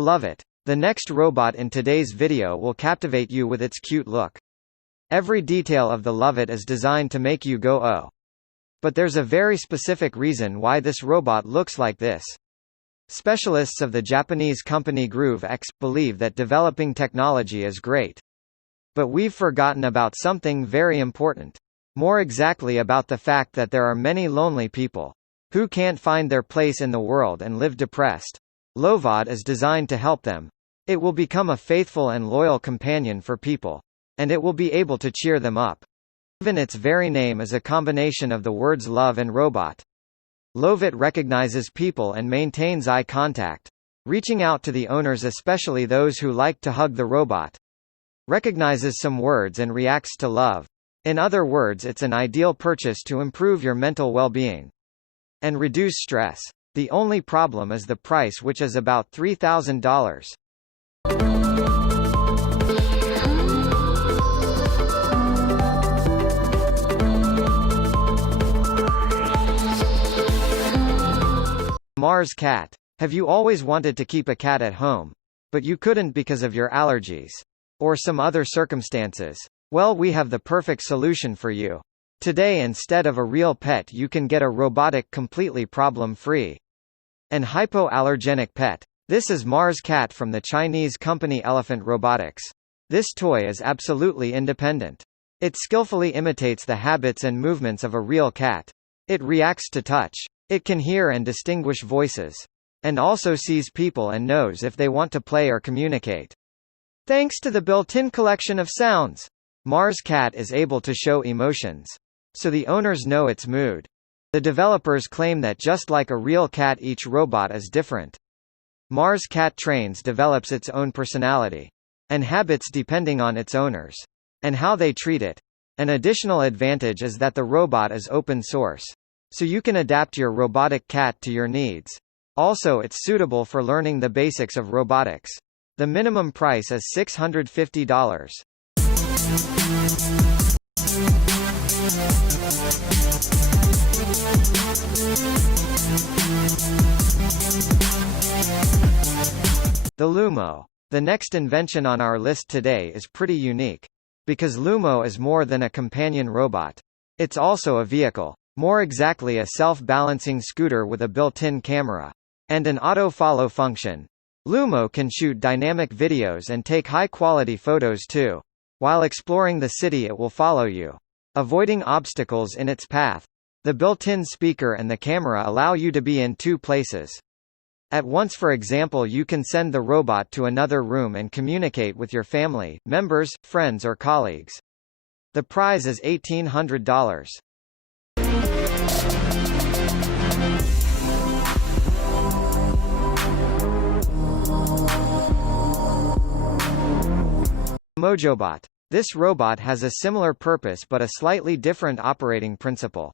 LOVOT. The next robot in today's video will captivate you with its cute look. Every detail of the LOVOT is designed to make you go oh. But there's a very specific reason why this robot looks like this. Specialists of the Japanese company Groove X believe that developing technology is great. But we've forgotten about something very important. More exactly about the fact that there are many lonely people who can't find their place in the world and live depressed. LOVOT is designed to help them. It will become a faithful and loyal companion for people. And it will be able to cheer them up. Even its very name is a combination of the words love and robot. LOVOT recognizes people and maintains eye contact, reaching out to the owners, especially those who like to hug the robot. Recognizes some words and reacts to love. In other words, it's an ideal purchase to improve your mental well-being and reduce stress. The only problem is the price, which is about $3,000. MarsCat. Have you always wanted to keep a cat at home, but you couldn't because of your allergies or some other circumstances? Well, we have the perfect solution for you. Today, instead of a real pet, you can get a robotic, completely problem-free and hypoallergenic pet. This is MarsCat from the Chinese company Elephant Robotics. This toy is absolutely independent. It skillfully imitates the habits and movements of a real cat. It reacts to touch. It can hear and distinguish voices. And also sees people and knows if they want to play or communicate. Thanks to the built-in collection of sounds, MarsCat is able to show emotions, so the owners know its mood. The developers claim that just like a real cat, each robot is different. MarsCat develops its own personality and habits depending on its owners and how they treat it. An additional advantage is that the robot is open source, so you can adapt your robotic cat to your needs. Also, it's suitable for learning the basics of robotics. The minimum price is $650. The Loomo. The next invention on our list today is pretty unique, because Loomo is more than a companion robot. It's also a vehicle. More exactly, a self-balancing scooter with a built-in camera and an auto-follow function. Loomo can shoot dynamic videos and take high-quality photos too. While exploring the city, it will follow you, avoiding obstacles in its path. The built-in speaker and the camera allow you to be in two places at once. For example, you can send the robot to another room and communicate with your family, members, friends or colleagues. The prize is $1,800. Mojobot. This robot has a similar purpose but a slightly different operating principle.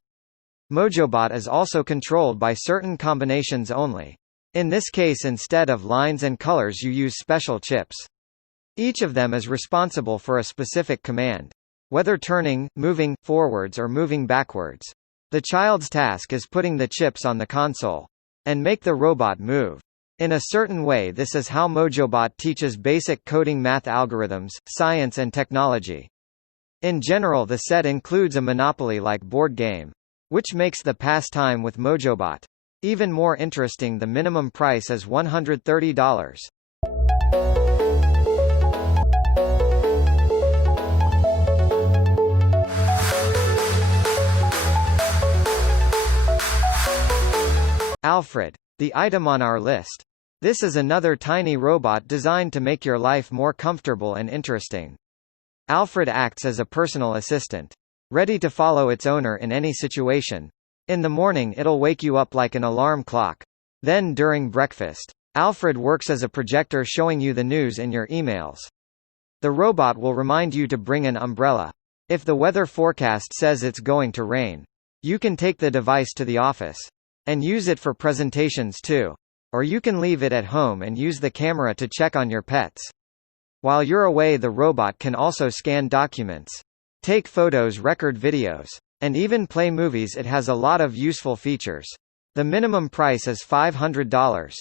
Mojobot is also controlled by certain combinations only. In this case, instead of lines and colors, you use special chips. Each of them is responsible for a specific command, whether turning, moving forwards or moving backwards. The child's task is putting the chips on the console and make the robot move in a certain way. This is how Mojobot teaches basic coding, math algorithms, science and technology. In general, the set includes a Monopoly-like board game, which makes the pastime with Mojobot even more interesting. The minimum price is $130. Alfred. The item on our list. This is another tiny robot designed to make your life more comfortable and interesting. Alfred acts as a personal assistant, ready to follow its owner in any situation. In the morning, it'll wake you up like an alarm clock. Then during breakfast, Alfred works as a projector, showing you the news in your emails. The robot will remind you to bring an umbrella if the weather forecast says it's going to rain. You can take the device to the office and use it for presentations too. Or you can leave it at home and use the camera to check on your pets. While you're away, the robot can also scan documents, take photos, record videos, and even play movies. It has a lot of useful features. The minimum price is $500.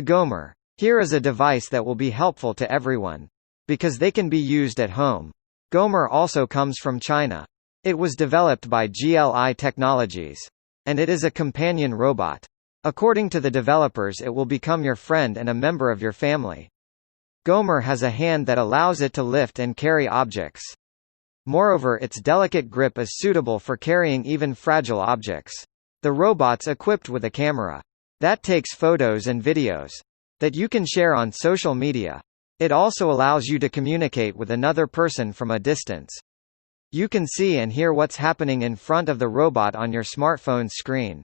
The Gomer. Here is a device that will be helpful to everyone. Because they can be used at home. Gomer also comes from China. It was developed by GLI Technologies. And it is a companion robot. According to the developers, it will become your friend and a member of your family. Gomer has a hand that allows it to lift and carry objects. Moreover, its delicate grip is suitable for carrying even fragile objects. The robot's equipped with a camera that takes photos and videos that you can share on social media. It also allows you to communicate with another person from a distance. You can see and hear what's happening in front of the robot on your smartphone's screen.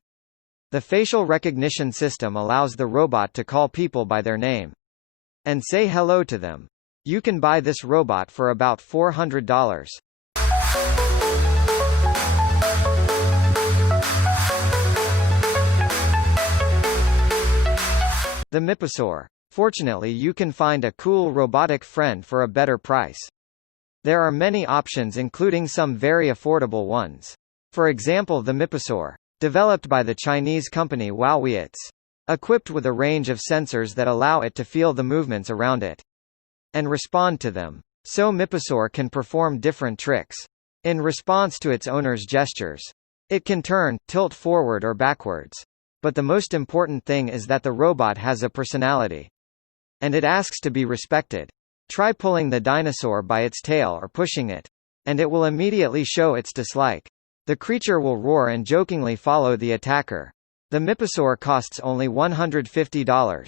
The facial recognition system allows the robot to call people by their name and say hello to them. You can buy this robot for about $400. The MiPosaur. Fortunately, you can find a cool robotic friend for a better price. There are many options, including some very affordable ones. For example, the MiPosaur, developed by the Chinese company WowWeits, equipped with a range of sensors that allow it to feel the movements around it and respond to them. So MiPosaur can perform different tricks in response to its owner's gestures. It can turn, tilt forward or backwards. But the most important thing is that the robot has a personality. And it asks to be respected. Try pulling the dinosaur by its tail or pushing it, and it will immediately show its dislike. The creature will roar and jokingly follow the attacker. The MiPosaur costs only $150.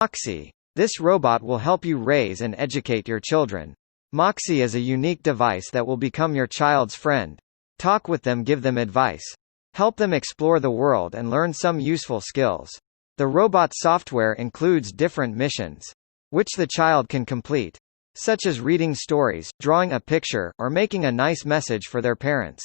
Moxie. This robot will help you raise and educate your children. Moxie is a unique device that will become your child's friend. Talk with them, give them advice. Help them explore the world and learn some useful skills. The robot software includes different missions, which the child can complete, such as reading stories, drawing a picture, or making a nice message for their parents.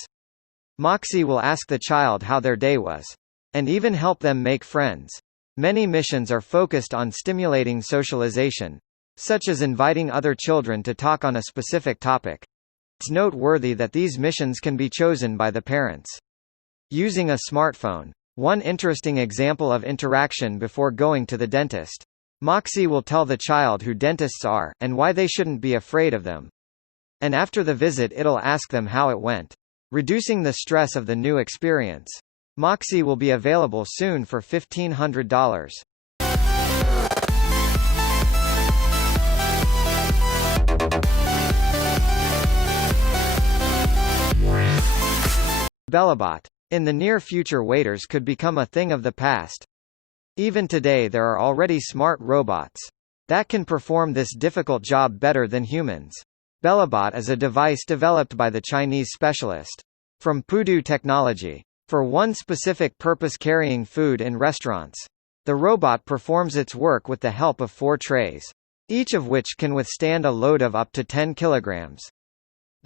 Moxie will ask the child how their day was, and even help them make friends. Many missions are focused on stimulating socialization, such as inviting other children to talk on a specific topic. It's noteworthy that these missions can be chosen by the parents. Using a smartphone. One interesting example of interaction before going to the dentist. Moxie will tell the child who dentists are, and why they shouldn't be afraid of them. And after the visit, it'll ask them how it went, reducing the stress of the new experience. Moxie will be available soon for $1,500. BellaBot. In the near future, waiters could become a thing of the past. Even today there are already smart robots that can perform this difficult job better than humans. BellaBot is a device developed by the Chinese specialist from Pudu Technology for one specific purpose: carrying food in restaurants. The robot performs its work with the help of 4 trays, each of which can withstand a load of up to 10 kilograms.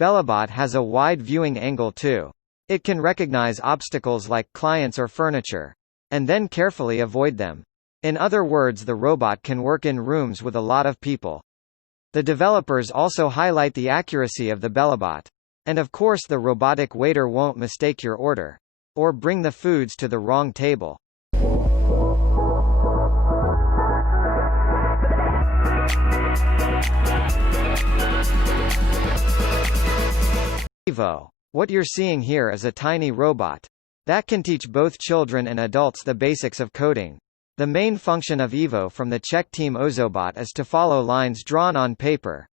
BellaBot has a wide viewing angle too. It can recognize obstacles like clients or furniture, and then carefully avoid them. In other words, the robot can work in rooms with a lot of people. The developers also highlight the accuracy of the BellaBot. And of course, the robotic waiter won't mistake your order or bring the foods to the wrong table. Evo. What you're seeing here is a tiny robot that can teach both children and adults the basics of coding. The main function of Evo from the Czech team Mojobot is to follow lines drawn on paper.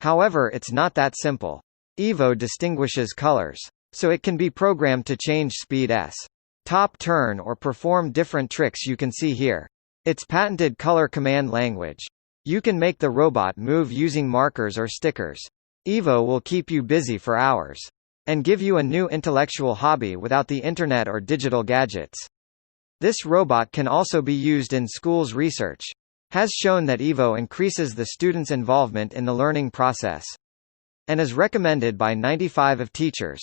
However, it's not that simple. Evo distinguishes colors, so it can be programmed to change speed s, top turn, or perform different tricks you can see here. Its patented color command language. You can make the robot move using markers or stickers. Evo will keep you busy for hours and give you a new intellectual hobby without the internet or digital gadgets. This robot can also be used in schools. Research has shown that Evo increases the students' involvement in the learning process and is recommended by 95% of teachers.